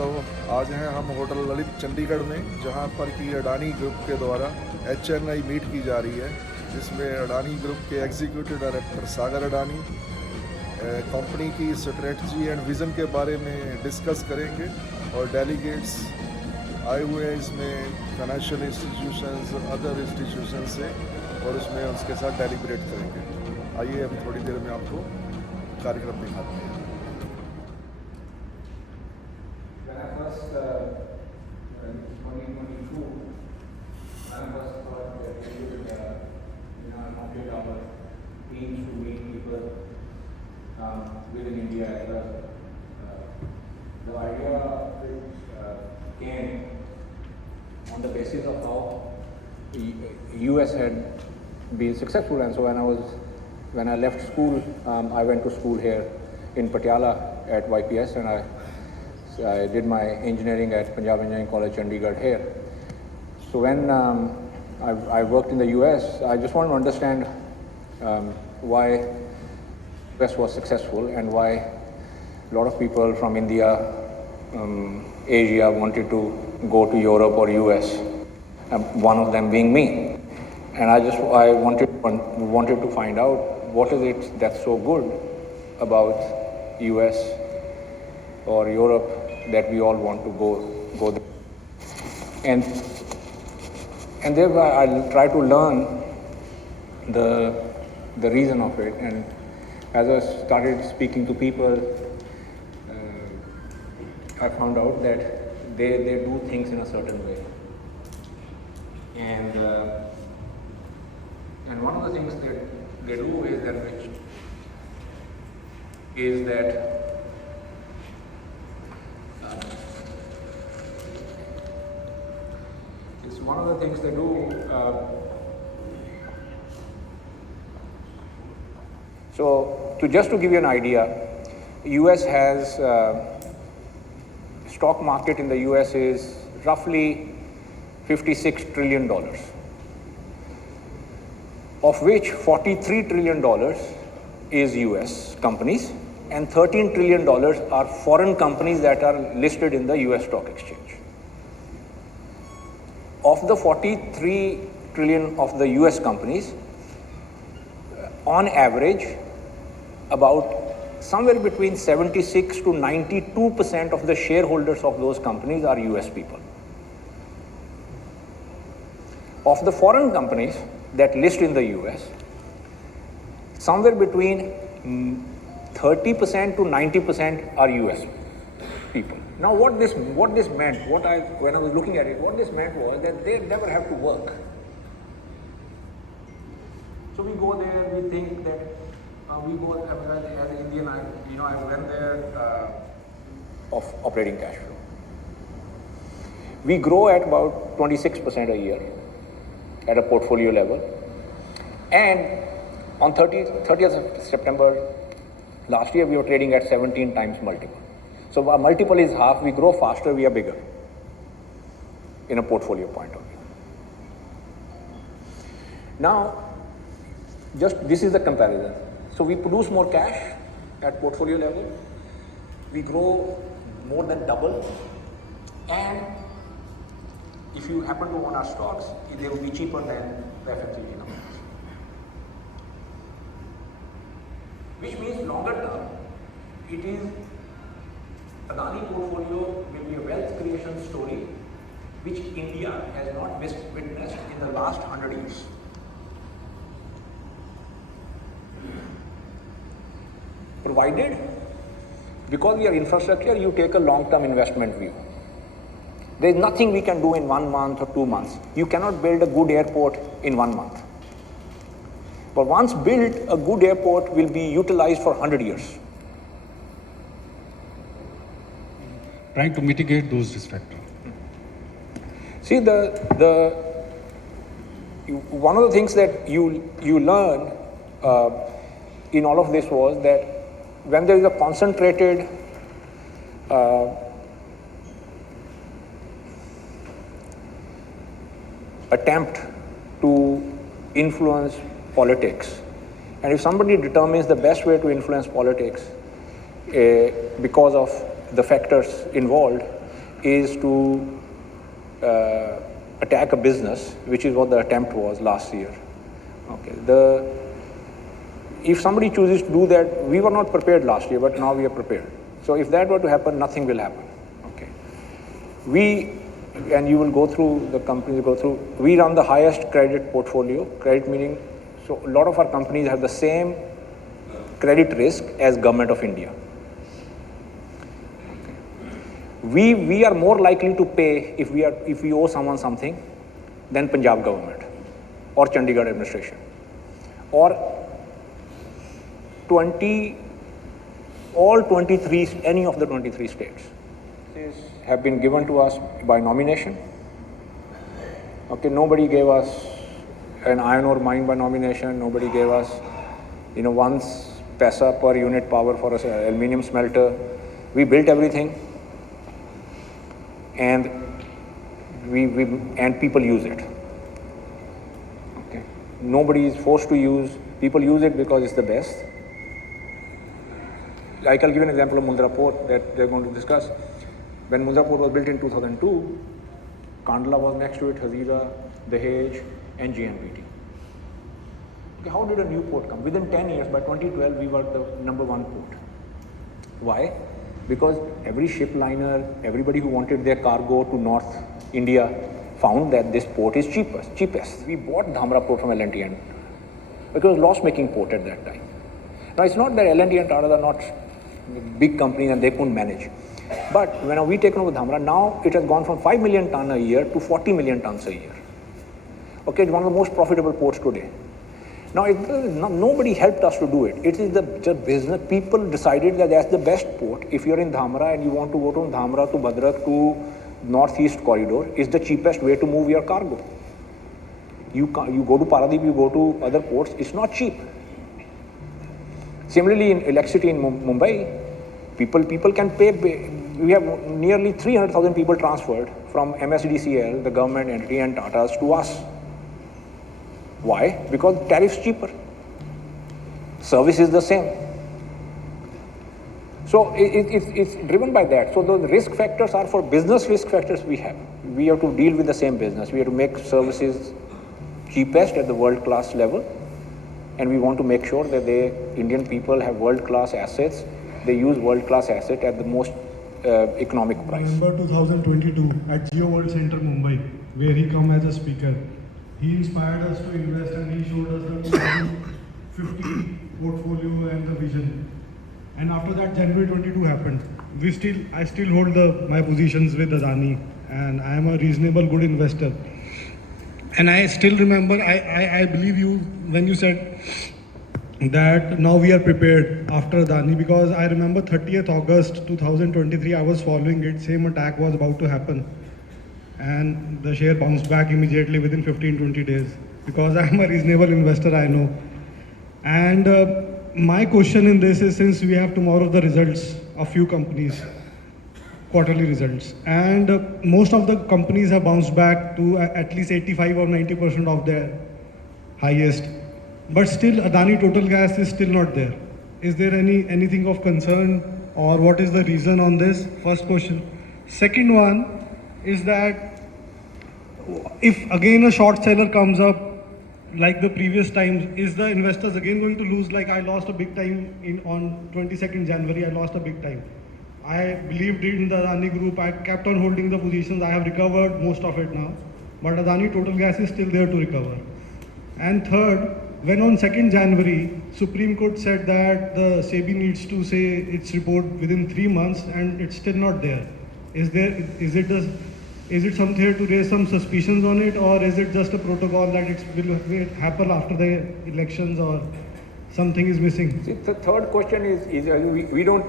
Hello. आज हैं हम होटल ललित चंडीगढ़ में, जहां पर कि अडानी ग्रुप के द्वारा HNI मीट की जा रही है, जिसमें अडानी ग्रुप के एग्जीक्यूटिव डायरेक्टर सागर अडानी कंपनी की स्ट्रेटजी एंड विज़न के बारे में डिस्कस करेंगे और डेलीगेट्स आए हुए हैं इसमें फाइनेंशियल इंस्टीट्यूशंस, अदर इंस्टीट्यूशन से, और उसमें उसके साथ डेलीब्रेट करेंगे। आइए हम थोड़ी देर में आपको कार्यक्रम दिखाते हैं। When I first, in 2022, I first thought that we would, complete our teams to meet people within India as well. The idea came on the basis of how US had been successful, and so when I left school, I went to school here in Patiala at YPS, and I did my engineering at Punjab Engineering College, Chandigarh here. So when I worked in the US, I just wanted to understand why US was successful and why a lot of people from India, Asia wanted to go to Europe or US, one of them being me. And I wanted to find out what is it that's so good about US or Europe that we all want to go there. And thereby I'll try to learn the reason of it. And as I started speaking to people, I found out that they do things in a certain way. And one of the things that they do is that one of the things they do, just to give you an idea, US has stock market in the US is roughly $56 trillion, of which $43 trillion is US companies and $13 trillion are foreign companies that are listed in the US stock exchange. Of the 43 trillion of the US companies, on average, about somewhere between 76 to 92% of the shareholders of those companies are US people. Of the foreign companies that list in the US, somewhere between 30% to 90% are US people. Now what this meant, when I was looking at it, what this meant was that they never have to work. So we go there, we think that we go as an Indian, I went there of operating cash flow. We grow at about 26% a year at a portfolio level. And on 30th of September last year, we were trading at 17 times multiple. So our multiple is half, we grow faster, we are bigger in a portfolio point of view. Now, this is the comparison. So we produce more cash at portfolio level, we grow more than double, and if you happen to own our stocks, they will be cheaper than the FMCG numbers. Which means longer term, it is Adani portfolio will be a wealth creation story which India has not witnessed in the last 100 years. Provided, because we are infrastructure, you take a long-term investment view. There is nothing we can do in 1 month or 2 months. You cannot build a good airport in 1 month. But once built, a good airport will be utilized for 100 years. Trying to mitigate those risk factors. See, one of the things that you learn in all of this was that when there is a concentrated attempt to influence politics, and if somebody determines the best way to influence politics because of the factors involved, is to attack a business, which is what the attempt was last year. Okay, if somebody chooses to do that, we were not prepared last year, but now we are prepared. So if that were to happen, nothing will happen. Okay, and you will go through, the companies go through, we run the highest credit portfolio, credit meaning, so a lot of our companies have the same credit risk as Government of India. Okay. We are more likely to pay if we owe someone something than Punjab government or Chandigarh administration or all 23, any of the 23 states have been given to us by nomination. Okay, nobody gave us an iron ore mine by nomination. Nobody gave us, once paisa per unit power for an aluminium smelter. We built everything, and and people use it. Okay, nobody is forced to use. People use it because it's the best. Like I'll give an example of Mundra Port that they're going to discuss. When Mundra Port was built in 2002, Kandla was next to it, Hazira, Dahej, and GNPT. Okay, how did a new port come? Within 10 years, by 2012, we were the #1 port. Why? Because every ship liner, everybody who wanted their cargo to North India found that this port is cheapest. We bought Dhamra port from L&T, and it was a loss-making port at that time. Now, it's not that L&T and Tata are not big companies and they couldn't manage. But when we taken over Dhamra, now it has gone from 5 million ton a year to 40 million tons a year. Okay, it's one of the most profitable ports today. Now, nobody helped us to do it. It is the business. People decided that that's the best port. If you're in Dhamra and you want to go from Dhamra to Bhadrak to northeast corridor, is the cheapest way to move your cargo. You go to Paradip, you go to other ports, it's not cheap. Similarly, in electricity in Mumbai, people can pay. We have nearly 300,000 people transferred from MSDCL, the government entity, and Tata's to us. Why? Because tariff's cheaper. Service is the same. So it's driven by that. So those risk factors are for business risk factors we have. We have to deal with the same business. We have to make services cheapest at the world-class level. And we want to make sure that Indian people have world-class assets. They use world-class asset at the most economic price. I remember 2022 at Geo World Center, Mumbai, where he come as a speaker. He inspired us to invest and he showed us the 2050 portfolio and the vision. And after that, January 22 happened. I still hold my positions with Adani, and I am a reasonable good investor. And I still remember, I believe you when you said that now we are prepared after Adani, because I remember 30th August 2023, I was following it, same attack was about to happen. And the share bounced back immediately within 15-20 days, because I am a reasonable investor, I know. And my question in this is, since we have tomorrow the results of few companies, quarterly results, and most of the companies have bounced back to at least 85 or 90% of their highest, but still Adani Total Gas is still not there. Is there anything of concern, or what is the reason on this? First question. Second one is that if again a short seller comes up like the previous times, is the investors again going to lose? Like I lost a big time on 22nd January, I lost a big time. I believed in the Adani group, I kept on holding the positions, I have recovered most of it now, but Adani Total Gas is still there to recover. And third, when on 2nd January, Supreme Court said that the SEBI needs to say its report within 3 months, and it's still not there. Is it something to raise some suspicions on it, or is it just a protocol that it will happen after the elections, or something is missing? See, the third question is we don't.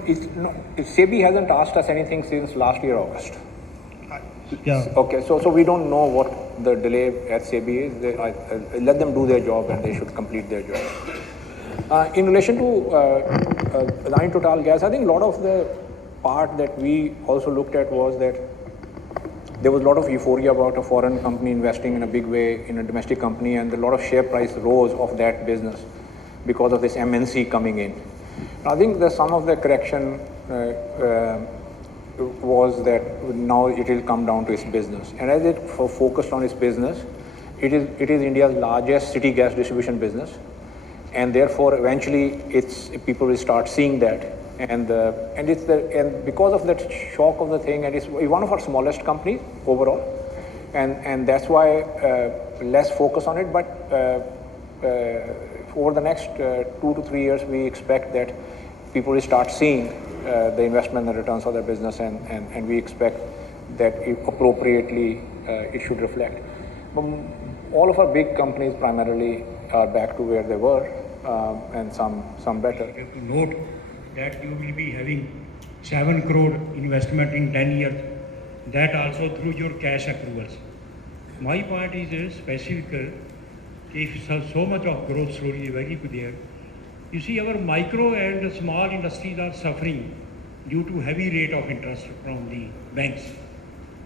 SEBI hasn't asked us anything since last year August. Yeah. Okay, so we don't know what the delay at SEBI is. Let them do their job, and they should complete their job. In relation to Adani Total Gas, I think a lot of the part that we also looked at was that there was a lot of euphoria about a foreign company investing in a big way in a domestic company, and a lot of share price rose of that business because of this MNC coming in. I think there's some of the correction was that now it will come down to its business. And as it focused on its business, it is India's largest city gas distribution business. And therefore, eventually, people will start seeing that. And because of that shock of the thing, and it's one of our smallest companies overall. And that's why less focus on it. But over the next 2 to 3 years, we expect that people will start seeing the investment and returns of their business, and we expect that appropriately it should reflect. But all of our big companies primarily are back to where they were, and some better. You have to note that you will be having 7 crore investment in 10 years, that also through your cash accruals. My point is specific, if so much of growth story is very clear. You see, our micro and small industries are suffering due to heavy rate of interest from the banks,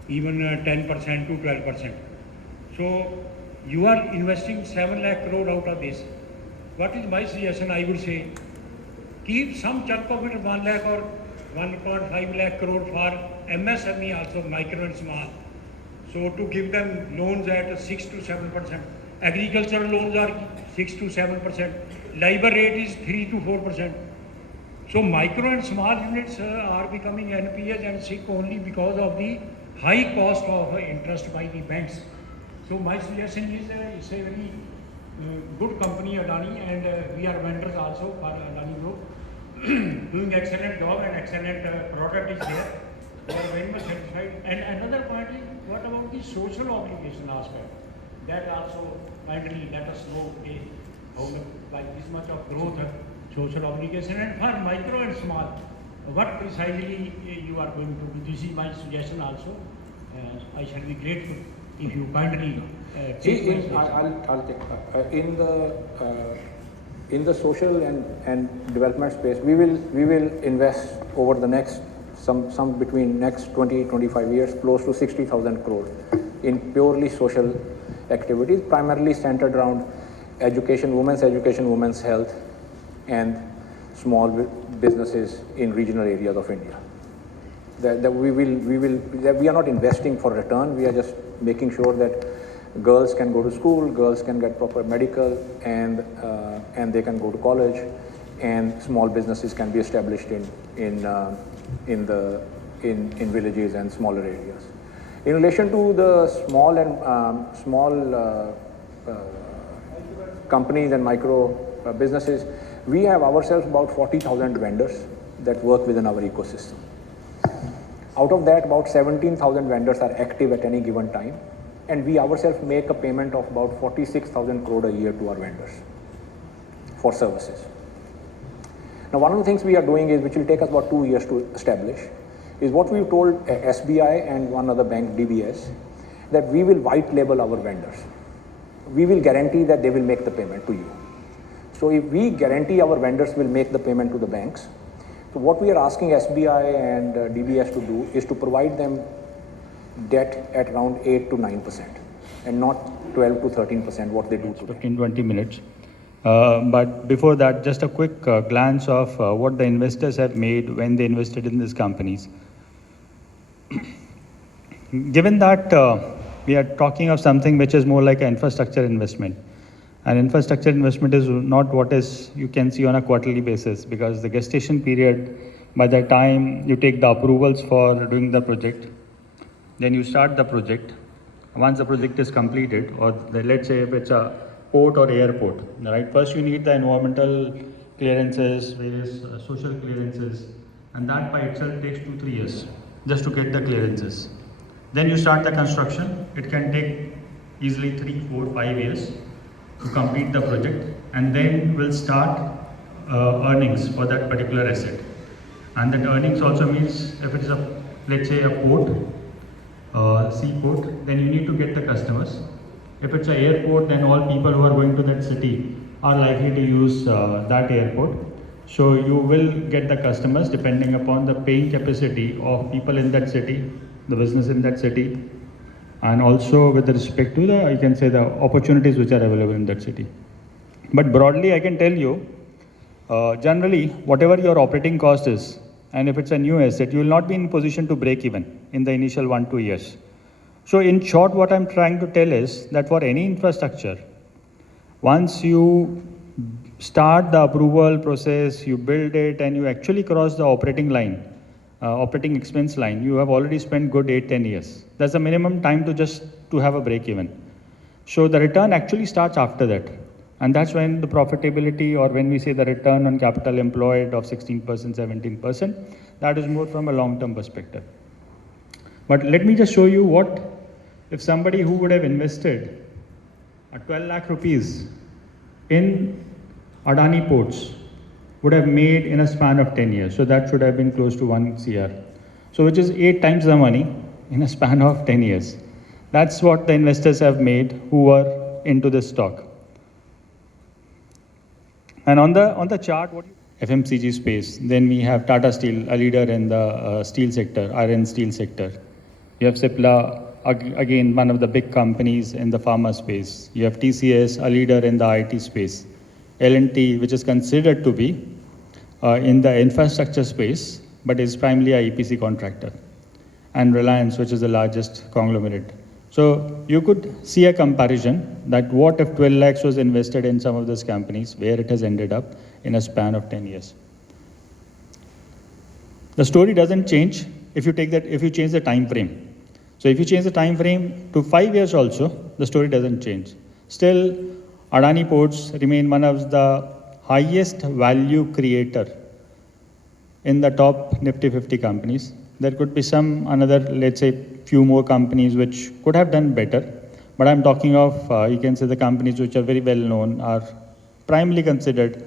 even 10% to 12%. So you are investing 7 lakh crore out of this. What is my suggestion? I would say, keep some chunk of it, 1 lakh or 1.5 lakh crore for MSME also, micro and small. So to give them loans at 6 to 7%. Agricultural loans are 6 to 7%. Labor rate is 3 to 4%. So micro and small units are becoming NPAs and sick only because of the high cost of interest by the banks. So my suggestion is it's a very good company, Adani, and we are vendors also for Adani Group. Doing excellent job and excellent product is there. We are very much satisfied. And another point is, what about the social obligation aspect? That also finally let us know by this much of growth, social obligation, and for micro and small, what precisely you are going to do. This is my suggestion also. I shall be grateful if you kindly take my suggestion. I'll take in the social and development space, we will invest over the next some between next 20-25 years close to 60,000 crore in purely social activities, primarily centered around education, women's health, and small businesses in regional areas of India. We are not investing for return. We are just making sure that girls can go to school, girls can get proper medical, and they can go to college, and small businesses can be established in villages and smaller areas. In relation to the small companies and micro businesses, we have ourselves about 40,000 vendors that work within our ecosystem. Out of that, about 17,000 vendors are active at any given time, and we ourselves make a payment of about 46,000 crore a year to our vendors for services. Now, one of the things we are doing is, which will take us about 2 years to establish, is what we've told SBI and one other bank, DBS, that we will white label our vendors. We will guarantee that they will make the payment to you. So if we guarantee our vendors will make the payment to the banks, so what we are asking SBI and DBS to do is to provide them debt at around 8 to 9% and not 12 to 13% what they do today. 15-20 minutes. But before that, just a quick glance of what the investors have made when they invested in these companies. Given that we are talking of something which is more like an infrastructure investment, and infrastructure investment is not what is you can see on a quarterly basis, because the gestation period, by the time you take the approvals for doing the project, then you start the project. Once the project is completed, or let's say if it's a port or airport, right? First you need the environmental clearances, various social clearances, and that by itself takes 2-3 years just to get the clearances. Then you start the construction. It can take easily 3, 4, 5 years to complete the project, and then we'll start earnings for that particular asset. And that earnings also means if it is let's say a port, seaport, then you need to get the customers. If it's an airport, then all people who are going to that city are likely to use that airport. So you will get the customers depending upon the paying capacity of people in that city, the business in that city, and also with respect to the, you can say, the opportunities which are available in that city. But broadly, I can tell you, generally, whatever your operating cost is, and if it's a new asset, you will not be in position to break even in the initial 1-2 years. So in short, what I'm trying to tell is that for any infrastructure, once you start the approval process, you build it, and you actually cross the operating line, operating expense line, you have already spent good 8-10 years. That's the minimum time to have a break even. So the return actually starts after that. And that's when the profitability, or when we say the return on capital employed of 16%, 17%, that is more from a long-term perspective. But let me just show you what if somebody who would have invested 12 lakh rupees in Adani Ports would have made in a span of 10 years. So that should have been close to 1 CR. So which is 8 times the money in a span of 10 years. That's what the investors have made who were into this stock. And on the chart, FMCG space, then we have Tata Steel, a leader in the steel sector, iron steel sector. You have Cipla, again, one of the big companies in the pharma space. You have TCS, a leader in the IT space. L&T, which is considered to be in the infrastructure space, but is primarily a EPC contractor. And Reliance, which is the largest conglomerate. So you could see a comparison that what if 12 lakhs was invested in some of those companies, where it has ended up in a span of 10 years. The story doesn't change if you change the time frame. So if you change the time frame to 5 years also, the story doesn't change. Still, Adani Ports remain one of the highest value creator in the top Nifty 50 companies. There could be another, let's say, few more companies which could have done better. But I'm talking of, you can say, the companies which are very well known, are primarily considered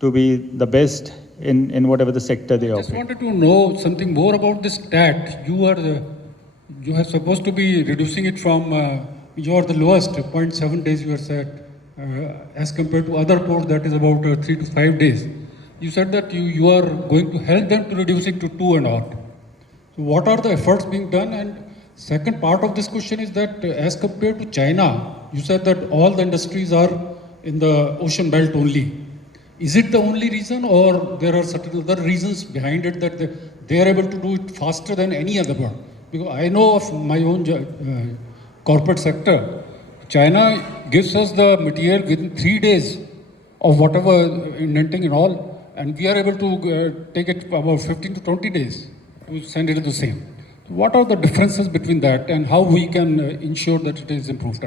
to be the best in whatever the sector they operate. Just wanted to know something more about this TAT. You are supposed to be reducing it from, you are the lowest, 0.7 days you are said, as compared to other ports that is about 3 to 5 days. You said that you are going to help them to reduce it to 2 and odd. So what are the efforts being done? And second part of this question is that as compared to China, you said that all the industries are in the ocean belt only. Is it the only reason, or there are certain other reasons behind it that they are able to do it faster than any other part? Because I know of my own corporate sector, China gives us the material within 3 days of whatever indenting and all, and we are able to take it about 15 to 20 days to send it to the same. What are the differences between that, and how we can ensure that it is improved?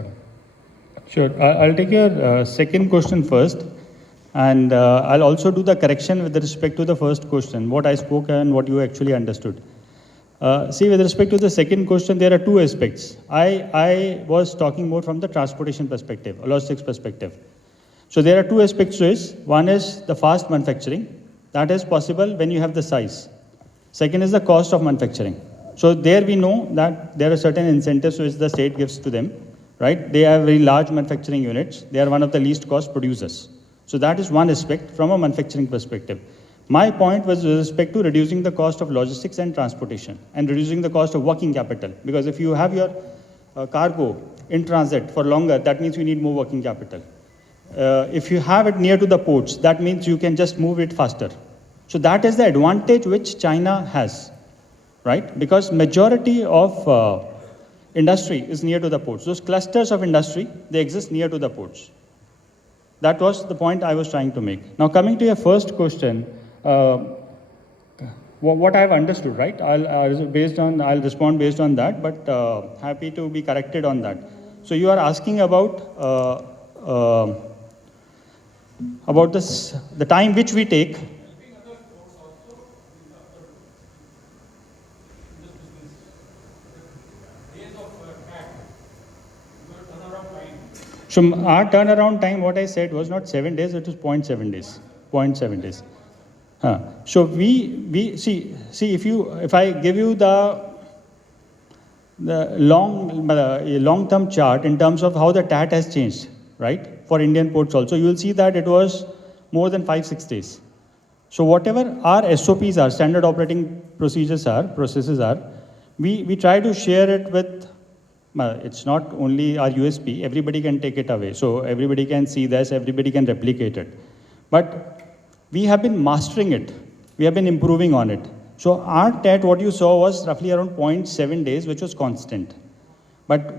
Sure. I'll take your second question first, and I'll also do the correction with respect to the first question, what I spoke and what you actually understood. See, with respect to the second question, there are two aspects. I was talking more from the transportation perspective, logistics perspective. So there are two aspects to it. One is the fast manufacturing. That is possible when you have the size. Second is the cost of manufacturing. So there we know that there are certain incentives which the state gives to them, right? They have very large manufacturing units. They are one of the least cost producers. So that is one aspect from a manufacturing perspective. My point was with respect to reducing the cost of logistics and transportation and reducing the cost of working capital. Because if you have your cargo in transit for longer, that means you need more working capital. If you have it near to the ports, that means you can just move it faster. So that is the advantage which China has, right? Because majority of industry is near to the ports. Those clusters of industry, they exist near to the ports. That was the point I was trying to make. Now coming to your first question, what I've understood, right? I'll respond based on that, but happy to be corrected on that. So you are asking about this, the time which we take. So our turnaround time, what I said was not 7 days, it was 0.7 days. 0.7 days. So we see if I give you the long-term chart in terms of how the TAT has changed, right? For Indian ports also, you will see that it was more than 5-6 days. So whatever our SOPs are, standard operating procedures are, processes are, we try to share it with. It's not only our USP, everybody can take it away. So everybody can see this, everybody can replicate it. But we have been mastering it. We have been improving on it. So our TAT, what you saw was roughly around 0.7 days, which was constant. But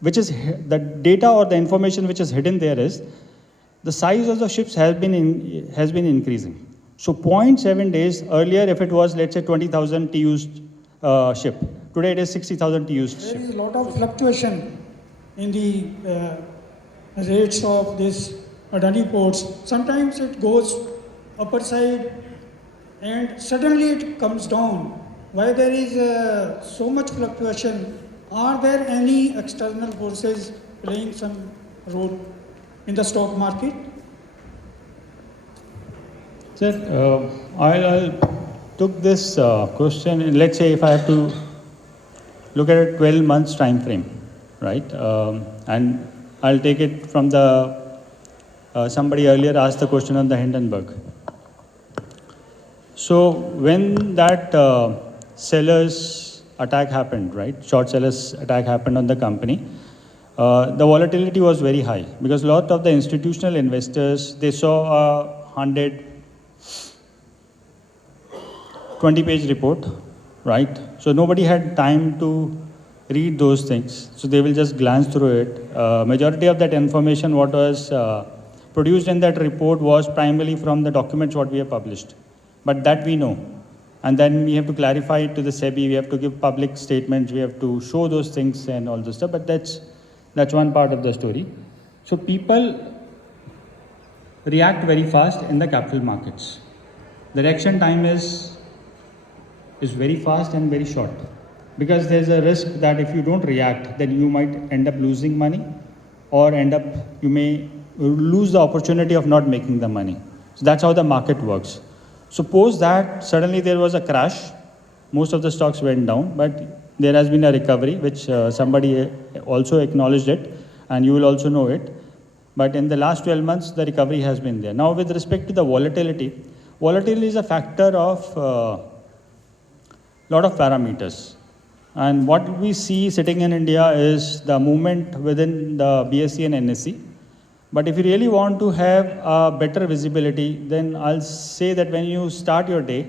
which is the data or the information which is hidden there is the size of the ships has been increasing. So 0.7 days earlier, if it was let's say 20,000 TEUs ship, today it is 60,000 TEUs There ship. is a lot of fluctuation in the rates of this Adani ports. Sometimes it goes upper side and suddenly it comes down. Why there is so much fluctuation? Are there any external forces playing some role in the stock market? Sir, I'll took this question. Let's say if I have to look at a 12 months time frame, right? And I'll take it from the somebody earlier asked the question on the Hindenburg. So when that sellers attack happened, right? Short sellers attack happened on the company. The volatility was very high because a lot of the institutional investors, they saw a 120-page report, right? So nobody had time to read those things. So they will just glance through it. Majority of that information, what was produced in that report was primarily from the documents what we have published. But that we know. And then we have to clarify it to the SEBI, we have to give public statements, we have to show those things and all this stuff. But that's one part of the story. So people react very fast in the capital markets. The reaction time is very fast and very short. Because there's a risk that if you don't react, then you might end up losing money or you may lose the opportunity of not making the money. So that's how the market works. Suppose that suddenly there was a crash, most of the stocks went down, but there has been a recovery, which somebody also acknowledged it, and you will also know it. But in the last 12 months, the recovery has been there. Now, with respect to the volatility is a factor of lot of parameters. And what we see sitting in India is the movement within the BSE and NSE. But if you really want to have a better visibility, then I'll say that when you start your day,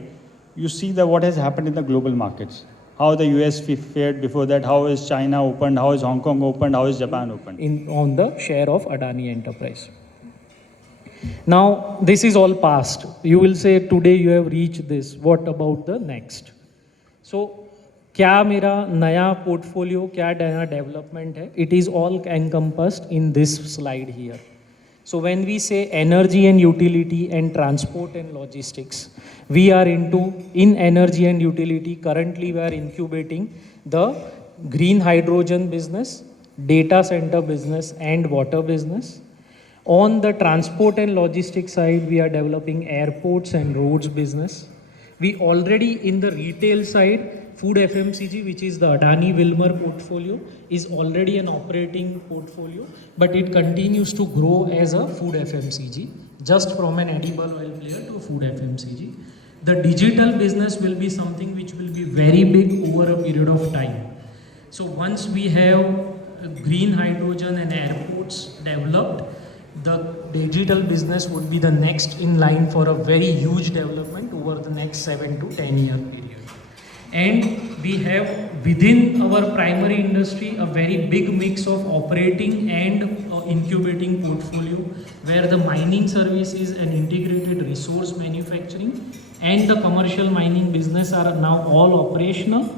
you see what has happened in the global markets. How the US fared before that, how is China opened, how is Hong Kong opened, how is Japan opened. On the share of Adani Enterprise. Now, this is all past. You will say, today you have reached this. What about the next? So, क्या मेरा नया portfolio, क्या नया development है? It is all encompassed in this slide here. So when we say energy and utility and transport and logistics, we are in energy and utility, currently we are incubating the green hydrogen business, data center business and water business. On the transport and logistics side, we are developing airports and roads business. We already in the retail side, food FMCG, which is the Adani Wilmar portfolio, is already an operating portfolio, but it continues to grow as a food FMCG, just from an edible oil player to food FMCG. The digital business will be something which will be very big over a period of time. So once we have green hydrogen and airports developed, the digital business would be the next in line for a very huge development over the next 7 to 10 year period. And we have within our primary industry a very big mix of operating and incubating portfolio, where the mining services and integrated resource manufacturing and the commercial mining business are now all operational,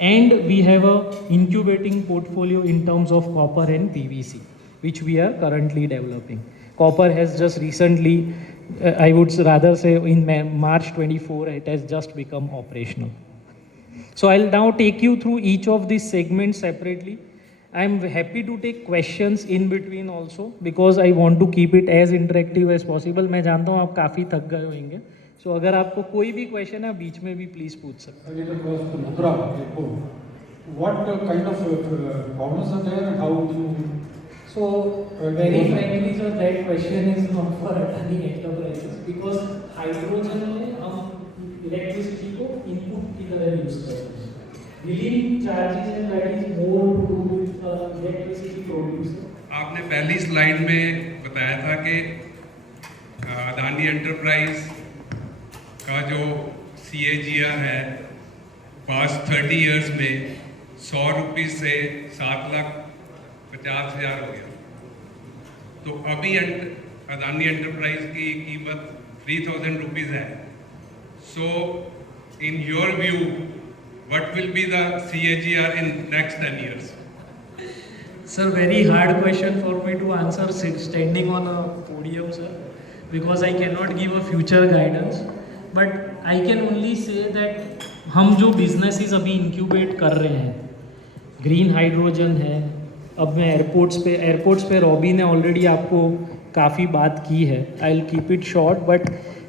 and we have a incubating portfolio in terms of copper and PVC, which we are currently developing. Copper has just recently, I would rather say in March 24, it has just become operational. So I'll now take you through each of these segments separately. I'm happy to take questions in between also, because I want to keep it as interactive as possible. मैं जानता हूँ आप काफ़ी थक गए होंगे. So अगर आपको कोई भी question है बीच में भी please पूछ सकते हैं. What kind of problems are there and how do you? So very frankly sir, that question is not for Adani Enterprises, because hydrogen में हम electricity को input की तरह use करते हैं. Billing charges and that is more to do with electricity producer. आपने पहली slide में बताया था कि अदानी एंटरप्राइज का जो CAGR है पास्ट 30 इयर्स में 100 रुपये से 7,50,000 हो गया। तो अभी अदानी एंटरप्राइज की कीमत 3,000 रुपीज़ है। So in your view what will be the CAGR in next 10 years? Sir, very hard question for me to answer standing on a podium, sir, because I cannot give a future guidance. But I can only say that हम जो businesses अभी incubate कर रहे हैं, green hydrogen है, अब मैं airports पे रॉबी ने ऑलरेडी आपको काफ़ी बात की है। I'll keep it short, but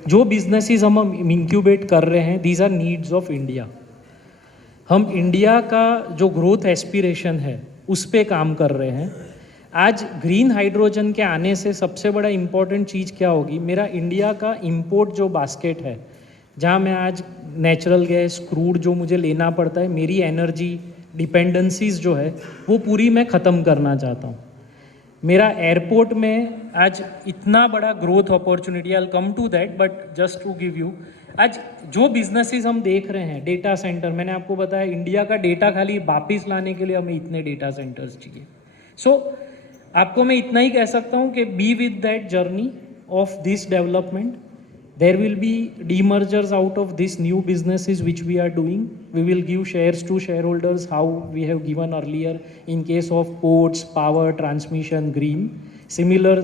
जो businesses हम incubate कर रहे हैं, these are needs of India. हम इंडिया का जो ग्रोथ एस्पिरेशन है उस पे काम कर रहे हैं। आज ग्रीन हाइड्रोजन के आने से सबसे बड़ा इम्पॉर्टेंट चीज़ क्या होगी, मेरा इंडिया का इंपोर्ट जो बास्केट है, जहाँ मैं आज नेचुरल गैस क्रूड जो मुझे लेना पड़ता है, मेरी एनर्जी डिपेंडेंसीज जो है वो पूरी मैं ख़त्म करना चाहता हूँ। मेरा एयरपोर्ट में आज इतना बड़ा growth opportunity, I will come to that, but just to give you, आज जो बिजनेसेस हम देख रहे हैं, डेटा सेंटर, मैंने आपको बताया इंडिया का डेटा खाली वापिस लाने के लिए हमें इतने डेटा सेंटर्स चाहिए। सो आपको मैं इतना ही कह सकता हूँ कि be with that journey of this development. There will be demergers out of this new businesses which we are doing. We will give shares to shareholders how we have given earlier in case of ports, power, transmission, green. Similar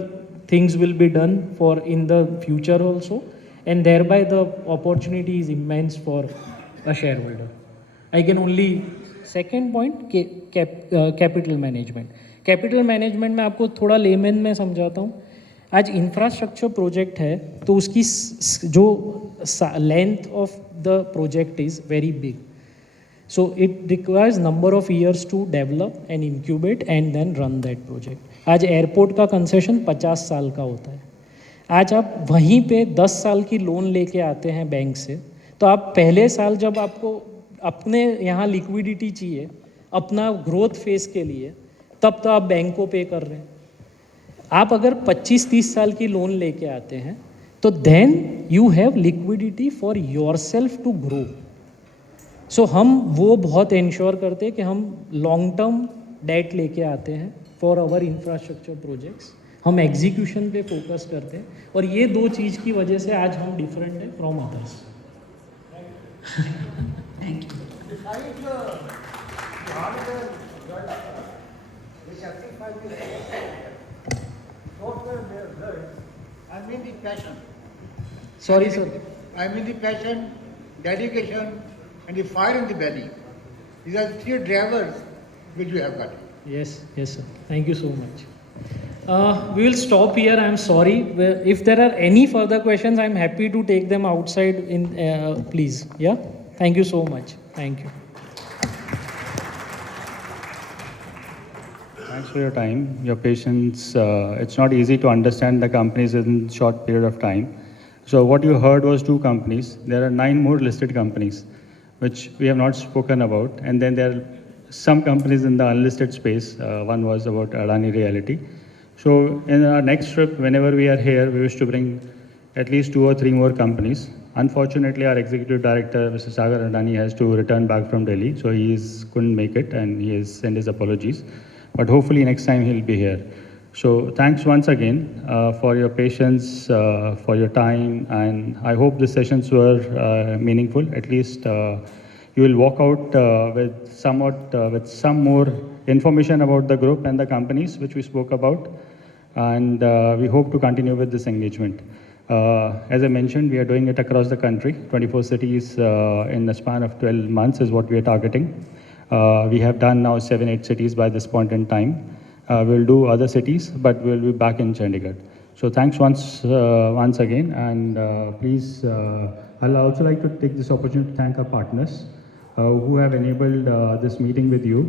things will be done for in the future also, and thereby the opportunity is immense for a shareholder. I can only second point capital management. Capital management में आपको थोड़ा lemon में समझाता हूँ। आज infrastructure project है तो उसकी जो length of the project is very big, so it requires number of years to develop and incubate and then run that project. आज एयरपोर्ट का कंसेशन 50 साल का होता है। आज आप वहीं पे 10 साल की लोन लेके आते हैं बैंक से, तो आप पहले साल जब आपको अपने यहाँ लिक्विडिटी चाहिए अपना ग्रोथ फेस के लिए, तब तो आप बैंक को पे कर रहे हैं। आप अगर 25-30 साल की लोन लेके आते हैं तो then you have liquidity for yourself to grow. So हम वो बहुत इंश्योर करते हैं कि हम लॉन्ग टर्म डेट लेके आते हैं फॉर आवर इंफ्रास्ट्रक्चर प्रोजेक्ट्स। हम एग्जीक्यूशन पे फोकस करते हैं, और ये दो चीज़ की वजह से आज हम डिफरेंट हैं from others. Thank you. I mean the passion. Sorry sir. I mean the passion, dedication, and the fire in the belly. These are the three drivers which we have got. Yes, yes, sir. Thank you so much. We will stop here. I am sorry. If there are any further questions, I am happy to take them outside. Please, yeah. Thank you so much. Thank you. Thanks for your time, your patience. It's not easy to understand the companies in short period of time. So what you heard was 2 companies. There are 9 more listed companies, which we have not spoken about. And then there are some companies in the unlisted space. One was about Adani Realty. So in our next trip, whenever we are here, we wish to bring at least 2 or 3 more companies. Unfortunately, our executive director, Mr. Sagar Adani, has to return back from Delhi. So he couldn't make it, and he has sent his apologies. But hopefully next time he'll be here. So thanks once again for your patience, for your time, and I hope the sessions were meaningful. At least you will walk out with some more information about the group and the companies which we spoke about, and we hope to continue with this engagement. As I mentioned, we are doing it across the country, 24 cities in the span of 12 months is what we are targeting. We have done now 7-8 cities by this point in time. We'll do other cities, but we'll be back in Chandigarh. So thanks once again, and please, I'll also like to take this opportunity to thank our partners who have enabled this meeting with you.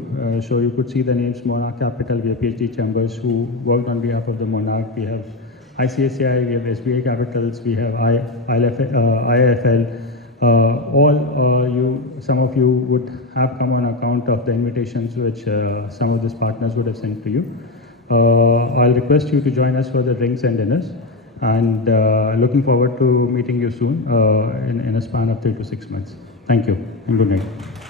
So you could see the names: Monarch Capital, we have PhD Chambers who worked on behalf of the Monarch. We have ICICI, we have SBI Capitals, we have IIFL. Some of you would have come on account of the invitations which some of these partners would have sent to you. I'll request you to join us for the drinks and dinners. and looking forward to meeting you soon in a span of 3 to 6 months. Thank you and good night.